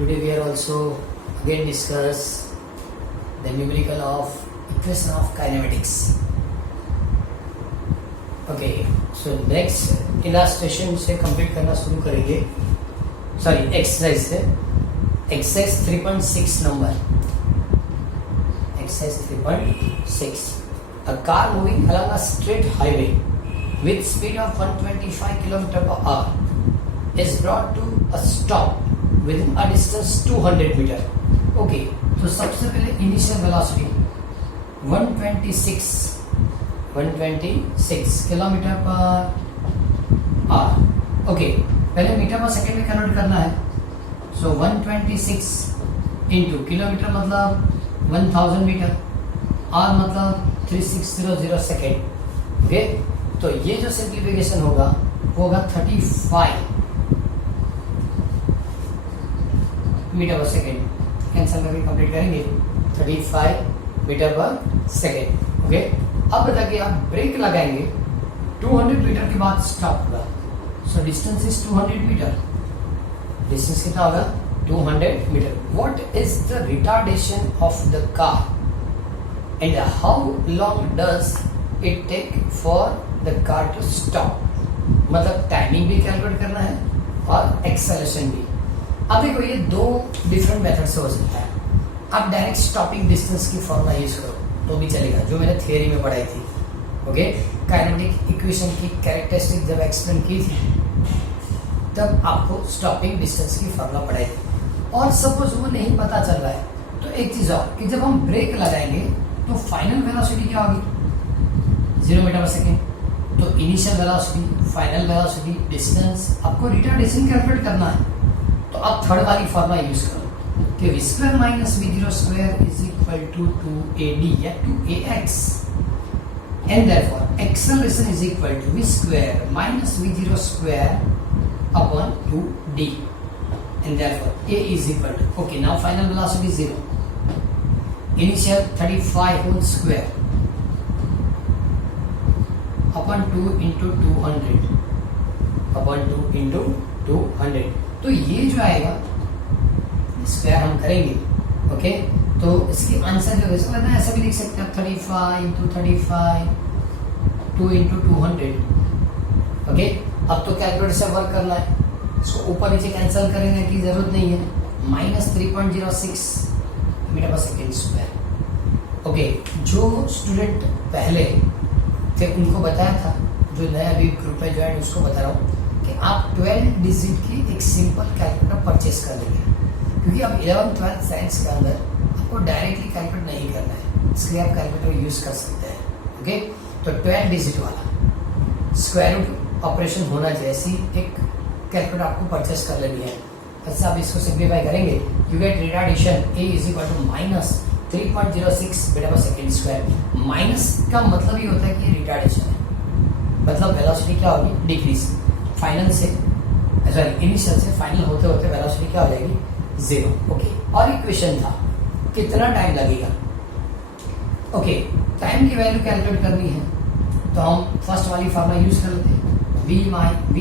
Today we are also again discuss the numerical of equation of kinematics. Okay, so next illustration से complete करना शुरू करेंगे. Sorry exercise से. Exercise 3.6 number. Exercise 3.6. A car moving along a straight highway with speed of 125 km per hour is brought to a stop within a distance 200 meter. Okay, तो सबसे पहले initial velocity 126 kilometre per hour. Okay, पहले metre पर second में convert करना है. सो 126 into kilometre मतलब 1000 metre, are मतलब 3600 सेकेंड. ओके, तो ये जो सिंप्लीफिकेशन होगा वो होगा 35 मीटर पर सेकेंड. कैंसिल करके कंप्लीट करेंगे 35 मीटर पर सेकेंड. ओके, अब बताइए आप ब्रेक लगाएंगे 200 मीटर के बाद स्टॉप होगा. So distance is 200 meter. Distance कितना होगा 200 meter. What is the retardation of the car and how long does it take for the car to stop. मतलब टाइमिंग भी कैलकुलेट करना है और एक्सेलरेशन भी. अब देखो ये दो डिफरेंट मेथड से हो सकता है. आप डायरेक्ट स्टॉपिंग डिस्टेंस की फॉर्मूला यूज करो तो भी चलेगा, जो मैंने थियरी में पढ़ाई थी. ओके, काइनेमेटिक इक्वेशन की कैरेक्टरिस्टिक जब एक्सप्लेन की थी तब आपको स्टॉपिंग डिस्टेंस की फॉर्मूला पढ़ाई थी. और सपोज वो नहीं पता चल रहा है तो एक चीज और कि जब हम ब्रेक लगाएंगे तो फाइनल वेलोसिटी क्या होगी 0 मीटर पर सेकेंड. तो initial velocity, final velocity, distance, आपको रिटार्डेशन कैलकुलेट करना है. तो आप थर्ड वाली फॉर्मूला यूज करो कि v square minus v0 square is equal to 2ad या 2ax and therefore acceleration is equal to v square minus v0 square upon 2d and therefore a is equal to. Okay, now final velocity 0, initial 35 whole square upon 2 into 200 upon 2 into 200. तो ये जो आएगा square हम करेंगे. Okay, तो इसकी answer जो है ऐसा भी लिख सकते हैं 35 इंटू 35 2 इंटू 200. ओके, अब तो कैलकुलेटर से वर्क करना है. इसको ऊपर नीचे कैंसिल करेंगे की जरूरत नहीं है. माइनस 3.06 मीटर पर सेकेंड स्क्वायर. ओके, जो स्टूडेंट पहले थे उनको बताया था, जो नया अभी ग्रुप में ज्वाइन उसको बता रहा हूँ कि आप 12 डिजिट की एक सिंपल कैलकुलेटर परचेस कर लेंगे. क्योंकि अब 11th 12th साइंस के अंदर आपको डायरेक्टली कैलकुलेट नहीं करना है, इसलिए आप कैलकुलेटर यूज कर सकते हैं. ओके, तो 12 डिजिट वाला स्क्वायर रूट ऑपरेशन होना जैसी एक कैलकुलेटर आपको परचेस कर लेनी है. अच्छा, आप इसको सिंप्लीफाई करेंगे you get retardation a is equal to minus 3.06 meter पर सेकेंड स्क्वायर. माइनस का मतलब ये होता है कि रिटार्डेशन है, मतलब वेलोसिटी क्या होगी डिक्रीज. फाइनल से सॉरी इनिशियल से फाइनल होते होते वेलोसिटी क्या हो जाएगी 0. ओके, और इक्वेशन था कितना टाइम लगेगा. ओके, टाइम की वैल्यू कैलकुलेट करनी है तो हम फर्स्ट वाली फार्मूला यूज कर लेते हैं. v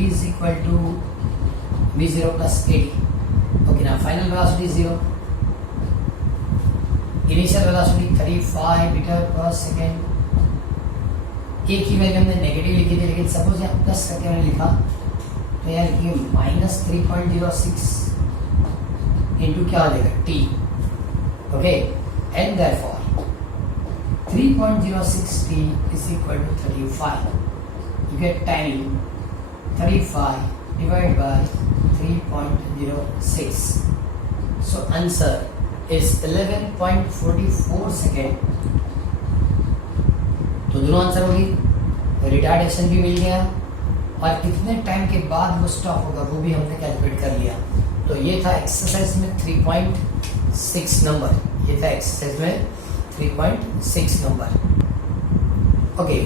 is equal to v0 plus 80. Okay, ना final velocity 0, initial velocity 35 metre पर सेकेंड. ए की वैल्यू हमने नेगेटिव लिखी थी, लेकिन सपोज यहाँ प्लस करके मैंने लिखा तो यहाँ लिखिए माइनस 3.06 इंटू क्या हो जाएगा t. Okay, and therefore 3.06 t is equal to 35. You get timing 35 divide by 3.06. So answer is 11.44 second. तो दोनों आंसर होगी. रिटार्डेशन भी मिल गया और कितने टाइम के बाद वो स्टॉप होगा वो भी हमने कैलकुलेट कर लिया. तो ये था एक्सरसाइज में 3.6 नंबर. ये था एक्सरसाइज में 3.6 number. Okay,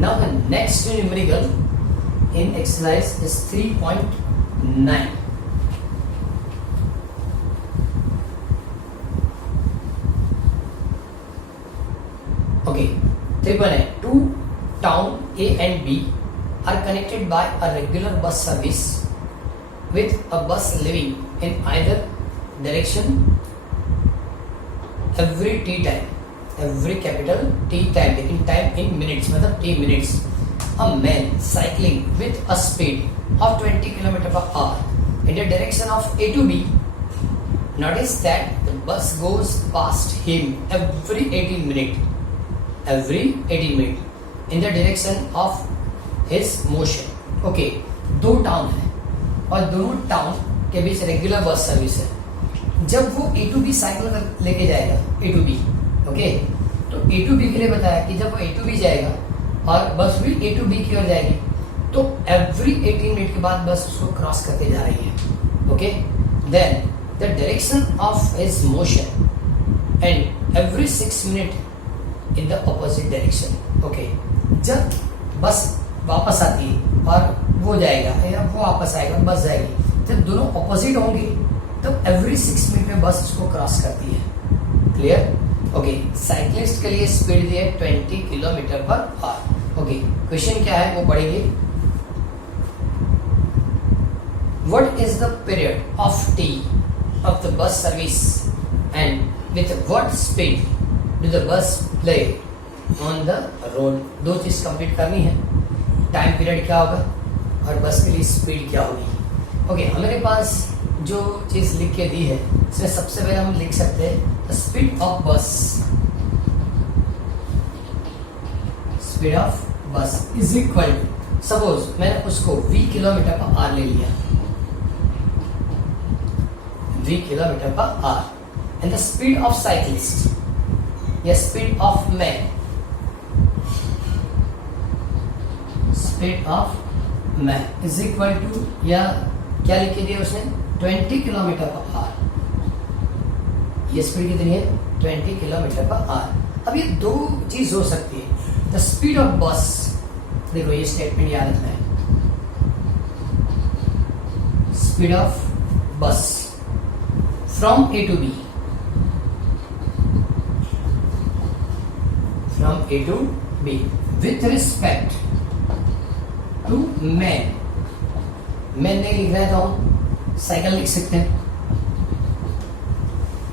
now the next numerical in exercise is 3.9. Okay, 3.9. Two town A and B are connected by a regular bus service with a bus leaving in either direction every T time, every capital T time, लेकिन time in minutes मतलब T minutes, a man cycling with a speed of 20 kilometre per hour in the direction of A to B. Notice that the bus goes past him every 18 minutes. Every 18 minutes in the direction of his motion. Okay, दो town है और दोनों town के बीच regular bus service है। जब वो A to B cycle लेके जाएगा A to B, ओके, तो A to B के लिए बताया कि जब वो A to B जाएगा और बस भी A to B की ओर जाएगी, तो एवरी 18 मिनट के बाद बस उसको क्रॉस करके जा रही है। Okay, then the direction of his motion and every 6 minute in the opposite direction. Okay, जब बस वापस आती है और वो जाएगा या वो वापस आएगा और बस जाएगी, जब दोनों ऑपोजिट होंगे तब एवरी 6 मिनट में बस उसको क्रॉस करती है। क्लियर? ओके, साइक्लिस्ट के लिए स्पीड दी है 20 kilometre per hour. Okay, question क्या है वो पढ़ेंगे। What is the period of T of the bus service and with what speed do the bus play on the road? दो चीज कंप्लीट करनी है, टाइम पीरियड क्या होगा और बस के लिए स्पीड क्या होगी। ओके, हमारे पास जो चीज लिख के दी है इसमें सबसे पहले हम लिख सकते हैं the speed of bus, speed of bus is equal to, suppose मैंने उसको v किलोमीटर पर आवर ले लिया, v किलोमीटर पर hour, and the speed of cyclist या speed of man, speed of man is equal to, या क्या लिख के दिया उसने 20 किलोमीटर पर आवर। ये स्पीड कितनी है 20 किलोमीटर पर आवर। अब ये दो चीज हो सकती है, द स्पीड ऑफ बस, देखो ये स्टेटमेंट याद रखना है, स्पीड ऑफ बस from A to B, from A to B with respect to man, man नहीं लिख रहा है तो हम साइकिल लिख सकते हैं,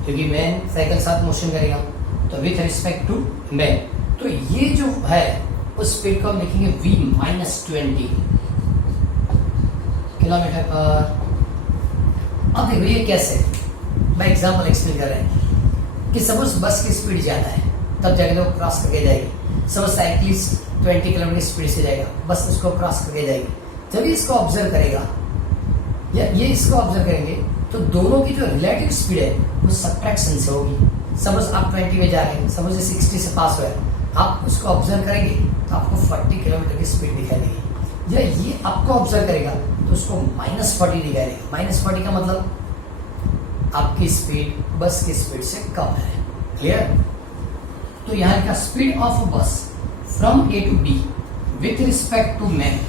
क्योंकि मैन साइकिल साथ मोशन करेगा, तो विथ रिस्पेक्ट टू मैन। तो ये जो है उस स्पीड को हम लिखेंगे v-20 किलोमीटर पर। अब देखो ये कैसे, मैं एग्जाम्पल एक्सप्लेन कर रहे हैं कि सपोज बस की स्पीड ज्यादा है तब जाके वो क्रॉस करके जाएगी। सपोज साइकिलिस्ट 20 किलोमीटर स्पीड से जाएगा, बस उसको क्रॉस करके जाएगी। जब ये इसको ऑब्जर्व करेगा या ये इसको ऑब्जर्व करेंगे तो दोनों की जो रिलेटिव स्पीड है वो सब्ट्रैक्शन से होगी। सपोज आप 20 में जा रहे हैं, सपोज 60 से पास हुआ है, आप उसको ऑब्जर्व करेंगे तो आपको 40 किलोमीटर की स्पीड दिखाई देगी, या ये आपको ऑब्जर्व करेगा तो उसको -40 दिखाई देगा। -40 का मतलब आपकी स्पीड बस की स्पीड से कम है। क्लियर? तो यहाँ का speed of bus from A to B with respect to man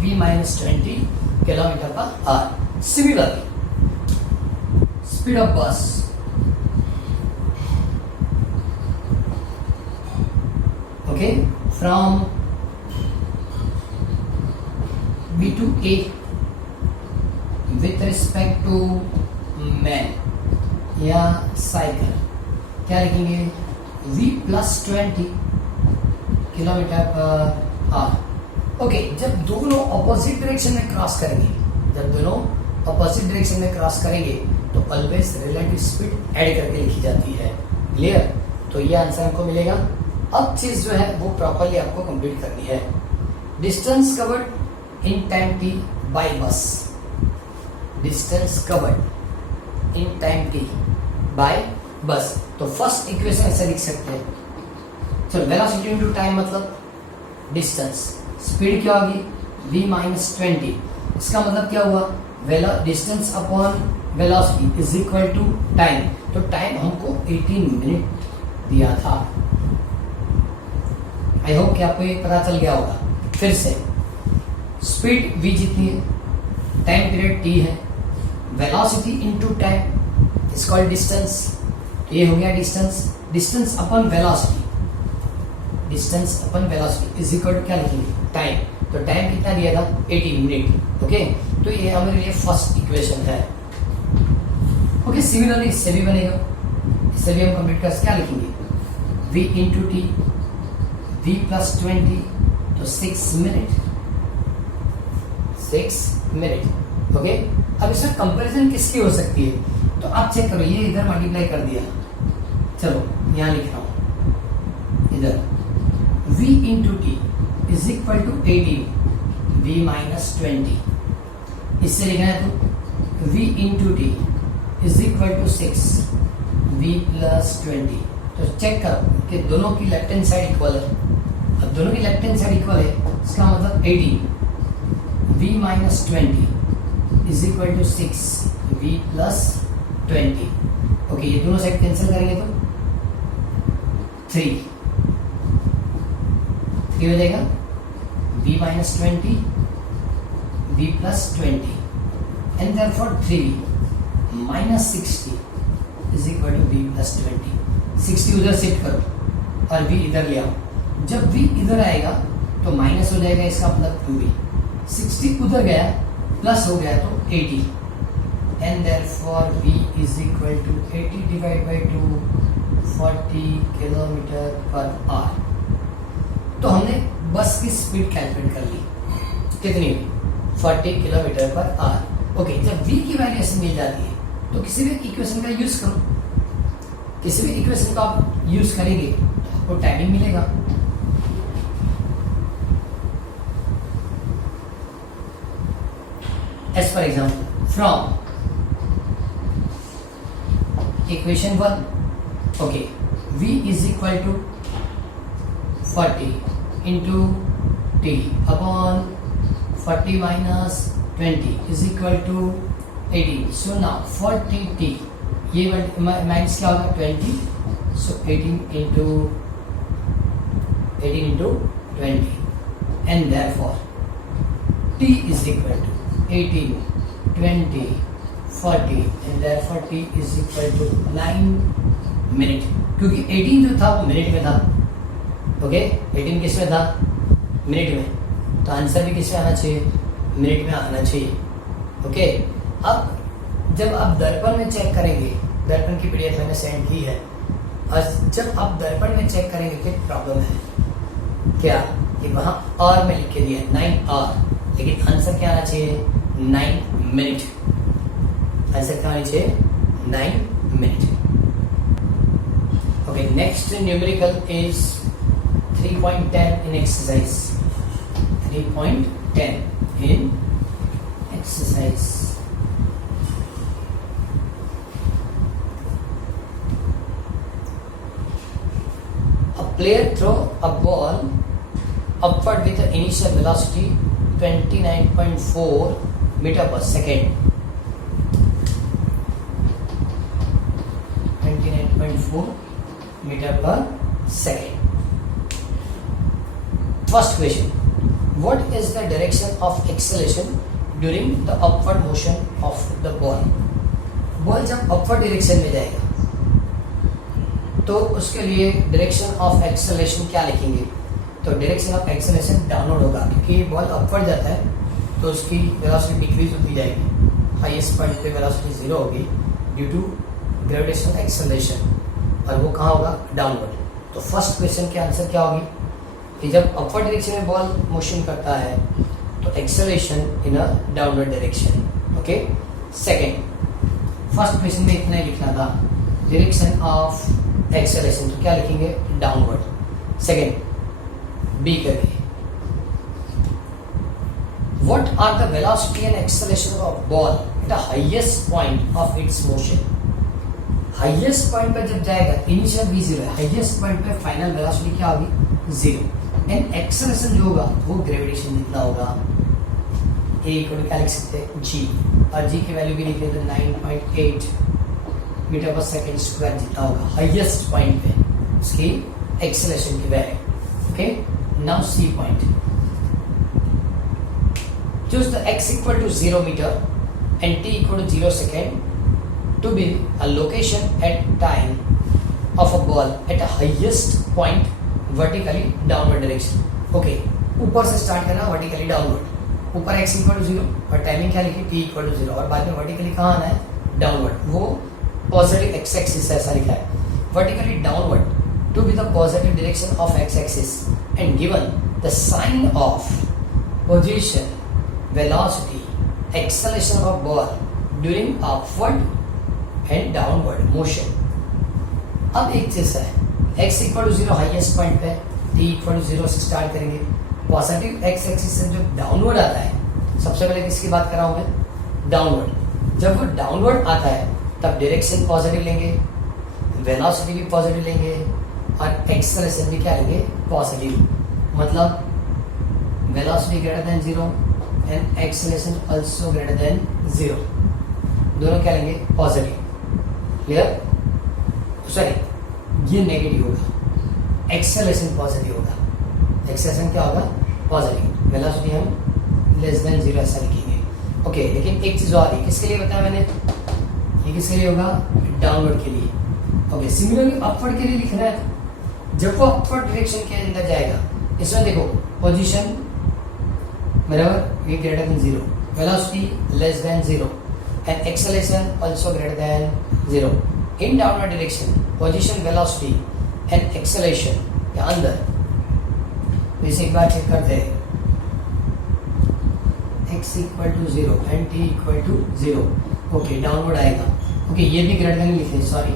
v-20 kilometre पर hour. Similarly speed of bus okay from B to A with respect to man या साइकिल, क्या लिखेंगे v+20 kilometre per hour. Okay, जब दोनों opposite direction में cross करेंगे, जब दोनों ऑपोजिट डायरेक्शन में क्रॉस करेंगे तो ऑलवेज रिलेटिव स्पीड ऐड करके लिखी जाती है। क्लियर? तो ये आंसर हमको मिलेगा। अब चीज जो है वो प्रॉपरली आपको कंप्लीट करनी है। Distance covered in time t by bus, distance covered in time t by bus. तो फर्स्ट इक्वेशन ऐसे लिख सकते हैं, चलो वेलोसिटी इनटू टाइम मतलब डिस्टेंस, स्पीड क्या होगी v-20, इसका मतलब क्या हुआ distance upon velocity is equal to time. तो टाइम हमको 18 मिनट दिया था। आई होप कि आपको ये पता चल गया होगा। फिर से स्पीड v जितनी है, टाइम पीरियड t है, velocity into time is called distance. ये हो गया distance, distance upon velocity, distance upon velocity is equal to क्या लिखेंगे टाइम। तो टाइम कितना दिया था 18 मिनट। ओके, तो ये हमारे लिए फर्स्ट इक्वेशन है। ओके, सिमिलरली इससे भी बनेगा, इससे भी हम कंप्लीट कर क्या लिखेंगे, v into T, v plus 20 तो 6 मिनट, 6 मिनट। ओके, अब इसमें कंपैरिजन किसकी हो सकती है, तो आप चेक करो, ये इधर मल्टीप्लाई कर दिया, चलो यहां लिख रहा हूं इधर, v into t is equal to 18, v minus 20, इससे लिखना है तो v into t is equal to 6, v plus 20। तो चेक करो कि दोनों की लेफ्ट हैंड साइड इक्वल है, अब दोनों की लेफ्ट हैंड साइड इक्वल है, इसका मतलब 18 v minus 20 is equal to 6 v plus 20। Okay, ये दोनों साइड कैंसिल करेंगे तो 3 हो जाएगा, v minus 20 v plus 20 and therefore 3 minus 60 is equal to v plus 20। 60 उधर शिफ्ट करो और v इधर ले आओ, जब v इधर आएगा तो माइनस हो जाएगा, इसका मतलब 2v, 60 उधर गया प्लस हो गया तो 80 and therefore v is equal to 80 divide by 2, 40 kilometer पर आवर। तो हमने बस की स्पीड कैलकुलेट कर ली, कितनी, 40 किलोमीटर पर आवर। ओके, जब v की वैल्यू ऐसे मिल जाती है तो किसी भी इक्वेशन का यूज करो, किसी भी इक्वेशन का आप यूज करेंगे तो आपको टाइमिंग मिलेगा। As for example from equation 1, okay, v is equal to 40 into t upon 40 minus 20 is equal to 18। So now 40t, ये माइनस क्या होगा 20, so 18 into 20 and therefore t is equal to 18, 20, 40 and therefore t is equal to 9 minute, क्योंकि 18 जो था वो minute में था। Okay, 18 किस में था, मिनट में, तो आंसर भी किस में आना चाहिए, मिनट में आना चाहिए। ओके, अब जब आप दर्पण में चेक करेंगे, दर्पण की पीडीएफ मैंने सेंड की है, और जब आप दर्पण में चेक करेंगे कि प्रॉब्लम है क्या, कि वहां और में लिख के दिया 9 आवर, लेकिन आंसर क्या आना चाहिए 9 मिनट, आंसर क्या आना चाहिए 9 minute. Okay, next numerical is 3.10 in exercise, 3.10 in exercise. A player throw a ball upward with the initial velocity 29.4 meter per second. 29.4 meter per second. First question, what is the direction of acceleration during the upward motion of the ball? Ball जब upward direction में जाएगा तो उसके लिए direction of acceleration क्या लिखेंगे, तो direction of acceleration downward होगा, क्योंकि बॉल अपवर्ड जाता है तो उसकी वेलोसिटी डिक्रीज होती जाएगी, हाईएस्ट पॉइंट पे वेलोसिटी 0 होगी ड्यू टू ग्रेविटेशनल एक्सेलरेशन, और वो कहाँ होगा, डाउनवर्ड। तो फर्स्ट क्वेश्चन के आंसर क्या होगी कि जब अपवर्ड डायरेक्शन में बॉल मोशन करता है तो acceleration in a downward direction. Okay, second, first question में इतना ही लिखना था, डायरेक्शन ऑफ एक्सेलरेशन, तो क्या लिखेंगे डाउनवर्ड। सेकंड, बी करके, what are the velocity and acceleration of ball at the highest point of its motion. Highest point पर जब जाएगा, इनिशियल v 0 है, हाईएस्ट पॉइंट पे फाइनल वेलोसिटी क्या होगी 0, एंड एक्सेलरेशन जो होगा वो ग्रेविटेशन जितना होगा, a इक्वल क्या लिख सकते हैं g, और g की वैल्यू भी लिख लेते हैं 9.8 मीटर पर सेकंड स्क्वायर जितना होगा हाईएस्ट पॉइंट पे उसकी एक्सेलरेशन की value. Okay, now C point, choose the x equal to 0 meter and t equal to 0 second to be a location at time of a ball at a highest point vertically downward direction. Okay, ऊपर से start करना vertically downward, ऊपर x equal to 0 और timing क्या लिखी t equal to 0, और बाद में वर्टिकली कहाँ आना है डाउनवर्ड, वो पॉजिटिव एक्स एक्सिस ऐसा लिखा है, vertically downward to be the positive direction of x axis and given the sign of position, velocity, acceleration of ball during upward and downward motion. अब एक चीज है, x equal to 0 highest point पे, t equal to 0 से start करेंगे। Positive x axis से जो downward आता है, सबसे पहले किसकी बात कर रहा हूं मैं, डाउनवर्ड। जब वो डाउनवर्ड आता है तब डायरेक्शन पॉजिटिव लेंगे, वेलोसिटी भी पॉजिटिव लेंगे और एक्सेलरेशन भी क्या लेंगे, पॉजिटिव। मतलब velocity greater than 0 and acceleration also greater than 0, दोनों क्या लेंगे, पॉजिटिव। क्लियर? सॉरी, ये नेगेटिव होगा, एक्सेलरेशन पॉजिटिव होगा। एक्सेलरेशन क्या होगा, पॉजिटिव। वेलोसिटी हम लेस देन 0 ऐसा लिखेंगे। ओके, लेकिन एक चीज और है, किसके लिए बताया मैंने, ये किसके लिए होगा, डाउनवर्ड के लिए। ओके, सिमिलरली अपवर्ड के लिए लिखना है। जब वो अपवर्ड डायरेक्शन के अंदर जाएगा, इसमें देखो पोजीशन बराबर ये greater than 0, velocity less than 0 and acceleration also greater than 0। In downward direction position, velocity and acceleration के अंदर, इसे एक बार चेक करते हैं, x equal to 0 and t equal to 0। Okay, downward आएगा। ओके, ये भी ग्रेटर देन लिखे, सॉरी,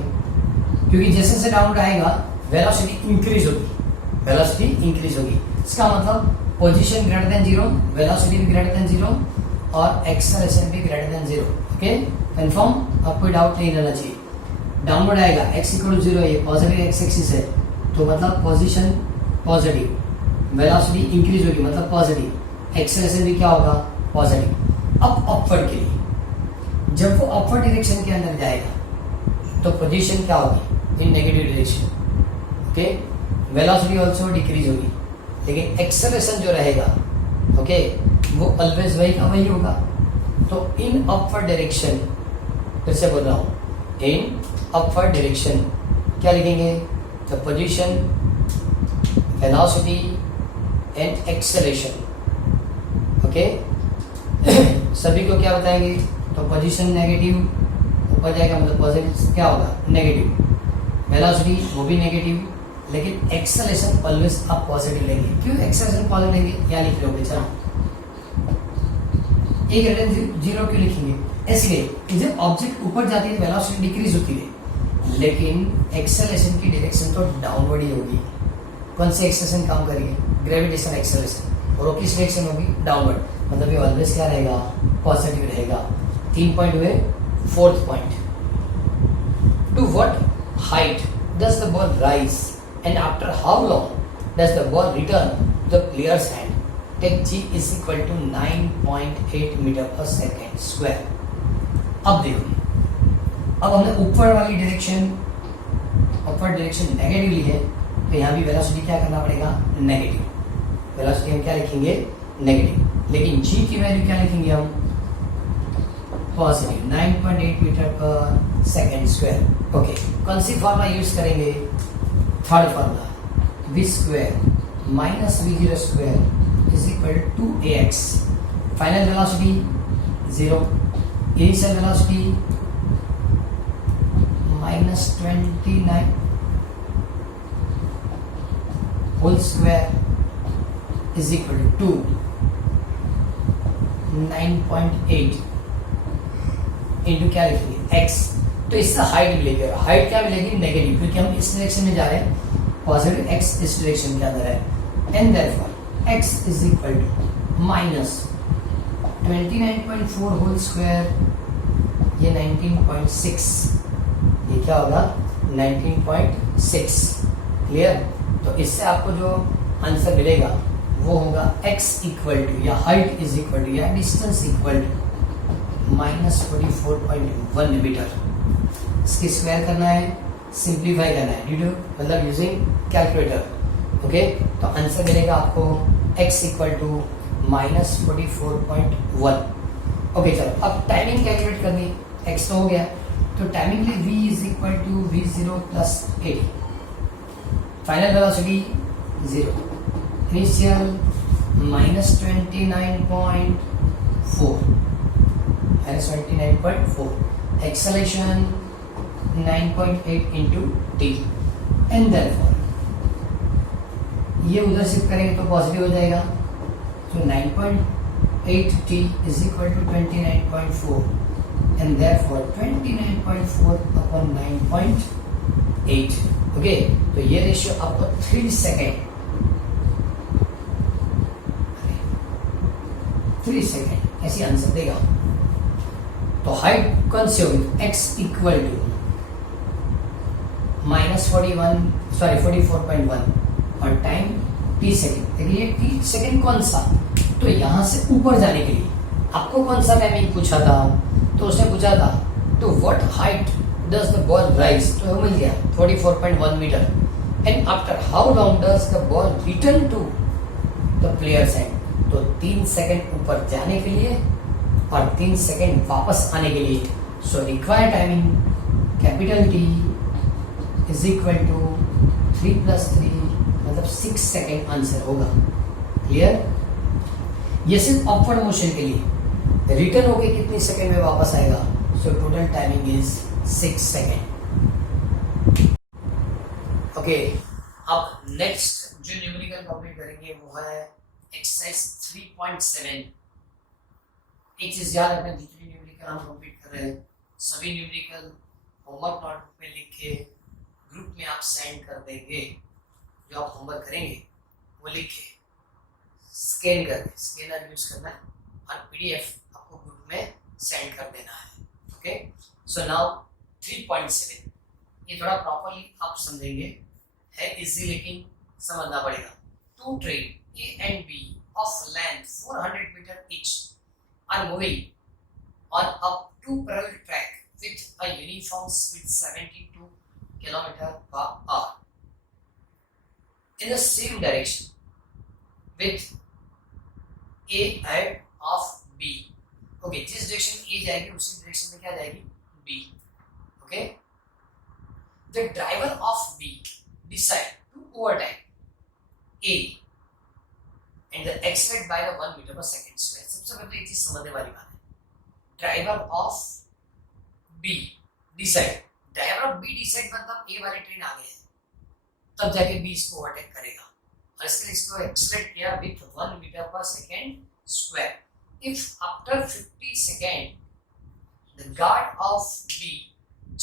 क्योंकि जैसे जैसे डाउनवर्ड आएगा वेलोसिटी इंक्रीज होगी, वेलोसिटी इंक्रीज होगी। इसका मतलब पोजीशन ग्रेटर देन 0, वेलोसिटी भी ग्रेटर देन 0 और एक्सेलरेशन भी ग्रेटर देन 0। ओके, कंफर्म, अब कोई डाउट नहीं रहना चाहिए। डाउनवर्ड आएगा, x इक्वल टू 0, ये पॉजिटिव एक्स एक्सिस है, तो मतलब पोजीशन पॉजिटिव, वेलोसिटी इंक्रीज होगी मतलब पॉजिटिव, एक्सेलरेशन भी क्या होगा, पॉजिटिव। अब अपवर्ड के लिए, जब वो अपवर्ड डायरेक्शन के अंदर जाएगा तो पोजीशन क्या होगी, in negative direction. Okay, velocity also decrease होगी, लेकिन एक्सेलरेशन जो रहेगा, ओके, वो ऑलवेज वही का वही होगा। तो इन अपवर्ड डायरेक्शन, फिर से बोल रहा हूं, इन अपवर्ड डायरेक्शन क्या लिखेंगे, the position, velocity and acceleration. Okay, सभी को क्या बताएंगे, तो पोजीशन नेगेटिव ऊपर जाएगा मतलब पॉजिटिव क्या होगा, नेगेटिव। वेलोसिटी वो भी नेगेटिव, लेकिन एक्सेलरेशन ऑलवेज आप पॉजिटिव लेंगे। क्यों एक्सेलरेशन पॉजिटिव लेंगे, क्या लिख रहे हो बेचारा, ए ग्रेटर देन 0 क्यों लिखेंगे, इसलिए जब ऑब्जेक्ट ऊपर जाती है वेलोसिटी डिक्रीज होती है, लेकिन एक्सेलरेशन की डायरेक्शन तो डाउनवर्ड ही होगी। कौन सी एक्सेलरेशन काम करेगी, ग्रेविटेशन एक्सेलरेशन, और वो किस डायरेक्शन होगी, डाउनवर्ड। मतलब ये ऑलवेज क्या रहेगा, पॉजिटिव रहेगा। 3 पॉइंट हुए। Fourth point, to what height does the ball rise and after how long does the ball return to the player's hand. Take g is equal to 9.8 metre पर second square. अब देखो, अब हमने ऊपर वाली direction, upward direction negative ली है, तो यहाँ भी वेलोसिटी क्या करना पड़ेगा, नेगेटिव। वेलोसिटी हम क्या लिखेंगे, नेगेटिव, लेकिन g की वैल्यू क्या लिखेंगे हम, पॉजिटिव, 9.8 मीटर पर सेकेंड स्क्वायर। ओके, कौन सी फॉर्मूला यूज करेंगे, third formula, v square minus v0 square is equal to ax। Final velocity 0, initial velocity -29 whole square is equal to 9.8 into क्या लिखेंगे, x। तो इससे हाइट मिलेगी, हाइट क्या मिलेगी, नेगेटिव, क्योंकि हम इस डायरेक्शन में जा रहे हैं, पॉजिटिव x इस डायरेक्शन के अंदर है, and therefore x is equal to -29.4 whole square, ये 19.6, ये क्या होगा, 19.6। क्लियर? तो इससे आपको जो आंसर मिलेगा वो होगा x इक्वल टू, या हाइट इज इक्वल टू, या डिस्टेंस इक्वल टू -44.1 मीटर। इसकी स्क्वायर करना है, सिंप्लीफाई करना है, ड्यू टू मतलब यूजिंग कैलकुलेटर। ओके, तो आंसर मिलेगा आपको x इक्वल टू -44.1। ओके, चलो अब टाइमिंग कैलकुलेट करनी, x तो हो गया, तो टाइमिंग के लिए v is equal to v0 plus 80। Final velocity 0, initial -29.4, acceleration 9.8 into t and therefore ये उधर शिफ्ट करेंगे तो पॉजिटिव हो जाएगा, तो 9.8 t is equal to 29.4 and therefore 29.4 upon 9.8। Okay, तो ये रेशियो आपको 3 सेकेंड 3 सेकेंड ऐसी आंसर देगा। तो हाइट कौन सी होगी, x इक्वल टू -44.1 और टाइम t सेकेंड। देखिए t सेकेंड कौन सा, तो यहां से ऊपर जाने के लिए आपको कौन सा टाइमिंग पूछा था, तो उसने पूछा था तो what height does the ball rise, तो मिल गया 44.1 metre and after how long does the ball return to the player's end, तो 3 सेकेंड ऊपर जाने के लिए और 3 सेकेंड वापस आने के लिए। So required timing capital T is equal to 3 + 3 मतलब 6 सेकेंड आंसर होगा। क्लियर, ये सिर्फ अपवर्ड मोशन के लिए, रिटर्न होके कितनी सेकेंड में वापस आएगा, so total timing is 6 second. Okay, अब नेक्स्ट जो न्यूमेरिकल कंप्लीट करेंगे वो है एक्सरसाइज 3.7। एक चीज याद रखना, जितनी न्यूमेरिकल हम कंप्लीट कर रहे हैं सभी न्यूमेरिकल होमवर्क नोटबुक में लिख के ग्रुप में आप सेंड कर देंगे। जो आप होमवर्क करेंगे वो लिख के स्कैन कर, स्कैनर यूज करना है और पीडीएफ आपको ग्रुप में सेंड कर देना है। ओके, सो नाउ 3.7 ये थोड़ा प्रॉपर्ली आप समझेंगे, है इजी लेकिन समझना पड़ेगा। Two train A and B of length 400 meter each are moving on a 2 parallel track with a uniform speed 72 km/h in the same direction with A ahead of B। Okay, जिस direction A जाएगी उसी direction में क्या जाएगी B। Okay, the driver of B decide to overtake A and the accelerate by the 1 meter per second square। सबसे पहले एक चीज समझने वाली बात है, driver of be decide, driver of be decide मतलब ए वाली ट्रेन आगे है तब जाके बी इसको ओवरटेक करेगा और इसके लिए इसको एक्सेलरेट किया विथ 1 मीटर पर second square. If after 50 second the guard of be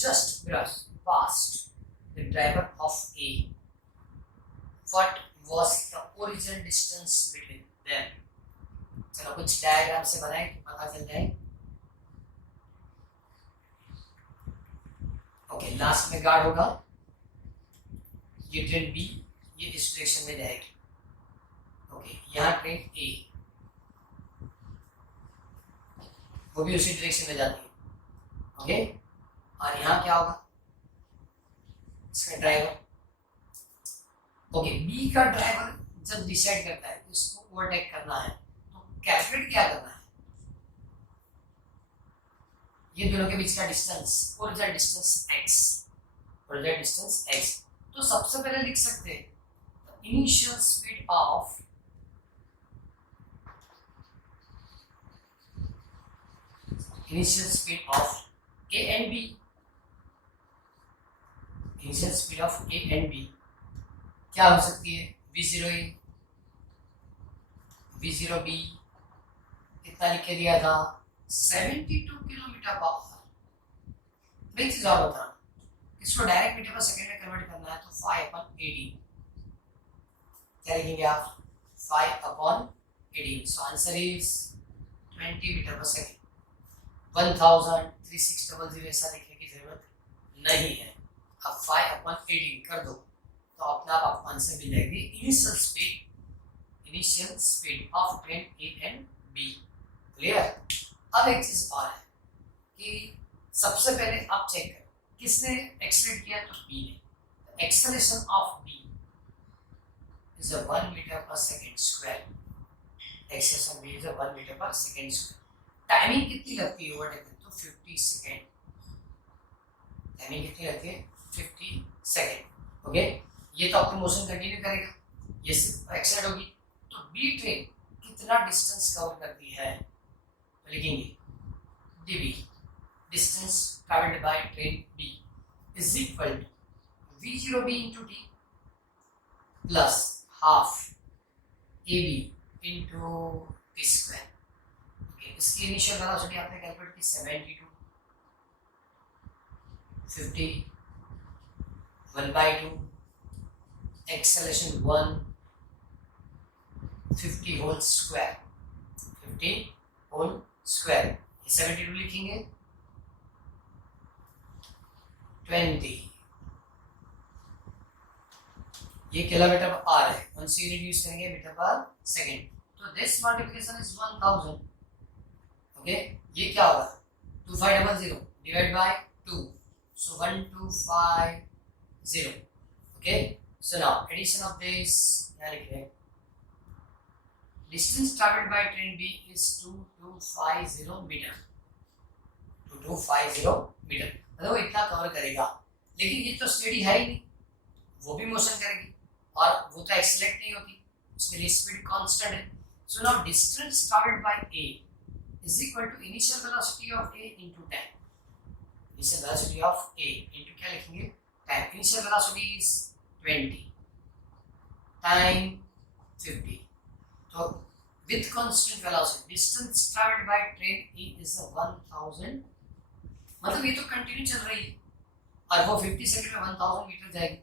just brush past the driver of A, what was the original distance between them। चलो कुछ डायग्राम से बनाए तो पता चल जाए। ओके, लास्ट में गार्ड होगा, ये ट्रेन बी ये इस डायरेक्शन में जाएगी। ओके, यहाँ ट्रेन ए वो भी उसी डायरेक्शन में जाती है। ओके, और यहाँ क्या होगा, इसका ड्राइवर। ओके, बी का ड्राइवर जब डिसाइड करता है कि इसको ओवरटेक करना है तो कैलकुलेट क्या करना है, ये दोनों के बीच का distance, original distance x, original distance x। तो सबसे पहले लिख सकते हैं initial speed of A and B, initial speed of A and B क्या हो सकती है, v0a v0b कितना लिख के दिया था 72 km/h। एक चीज और बता, इसको डायरेक्ट मीटर पर सेकंड में कन्वर्ट करना है तो 5/18 क्या लिखेंगे आप, 5/18। सो answer is 20 metre per second. 1000 ऐसा लिखने की जरूरत नहीं है, अब 5/18 कर दो तो अपना आपको आंसर मिल जाएगी initial speed of train A and B. Clear. अब एक चीज और है कि सबसे पहले आप चेक करें किसने एक्सेलरेट किया, तो बी ने। Acceleration of B is 1 metre पर second square. Acceleration B is 1 metre पर सेकेंड स्क्वायर। टाइमिंग कितनी लगती है ओवरटेक में, तो 50 सेकेंड। टाइमिंग कितनी लगती है, 50 सेकेंड। ओके, ये तो आपको मोशन कंटिन्यू करेगा, ये सिर्फ एक्सेलरेट होगी। तो बी ट्रेन कितना डिस्टेंस कवर करती है, तो लिखेंगे db distance travelled by train B is equal to V0b into T plus half AB into T square. इसकी इनिशियल वेलोसिटी आपने कैलकुलेट की 72, 50, 1/2, acceleration 1, 50 whole square, 50 whole square, 72 लिखेंगे, 20, ये किलोमीटर पर आर है, कौन सी यूनिट यूज करेंगे, metre per second. तो दिस मल्टीप्लिकेशन इज 1000। ओके, ये क्या होगा 2500 divide by 2, so 1250। Okay, so now addition of this, क्या लिख रहे हैं, distance started by train B is 2250 metre, 2250 metre, मतलब वो इतना कवर करेगा। लेकिन ये तो स्टेडी है ही नहीं, वो भी मोशन करेगी और वो तो एक्सेलरेट नहीं होती, उसके लिए स्पीड कांस्टेंट है। So now distance started by A is equal to initial velocity of A into time. Initial velocity of A into क्या लिखेंगे, time. Initial velocity is 20, time 50. तो with constant velocity, distance traveled by train E is 1000, मतलब ये तो continue चल रही है और वो 50 सेकंड में 1000 मीटर जाएगी।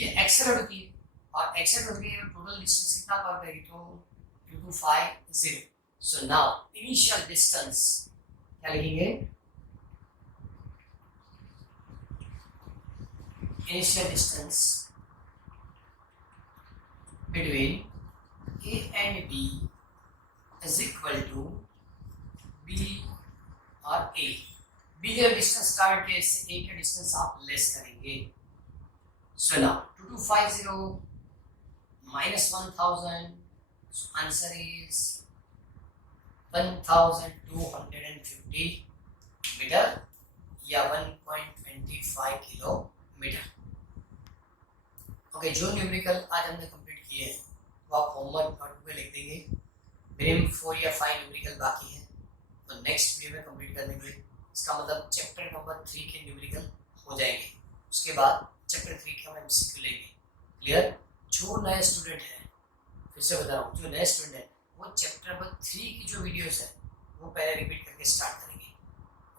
ये एक्सेलरेट होती है और एक्सेलरेट होती है, टोटल डिस्टेंस कितना कवर करेगी, तो 2250। So now initial distance क्या लिखेंगे, initial distance between A and B is equal to B और A। B का डिस्टेंस स्टार्ट के से A का डिस्टेंस आप लेस करेंगे। So now 2250 minus 1000, so answer is 1250 metre या 1.25 किलोमीटर। ओके, जो न्यूमेरिकल आज हमने कंप्लीट किए हैं वो आप होमवर्क नोट में लिख देंगे। मिनिमम 4 या 5 न्यूमेरिकल बाकी है, तो नेक्स्ट वीडियो में कंप्लीट कर देंगे। इसका मतलब चैप्टर नंबर 3 के न्यूमेरिकल हो जाएंगे, उसके बाद चैप्टर 3 के हम एमसीक्यू लेंगे। क्लियर? जो नए स्टूडेंट हैं, फिर से बता रहा हूँ, जो नए स्टूडेंट हैं वो चैप्टर नंबर 3 की जो वीडियोस है वो पहले रिपीट करके स्टार्ट करेंगे।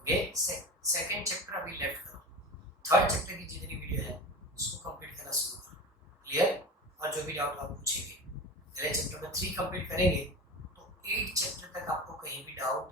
ओके, सेकंड चैप्टर अभी लेफ्ट करो, थर्ड चैप्टर की जितनी वीडियो है उसको कंप्लीट करना शुरू करो। क्लियर? और जो भी डाउट आप पूछेंगे, पहले चैप्टर नंबर 3 कंप्लीट करेंगे तो 8 चैप्टर तक आपको कहीं भी डाउट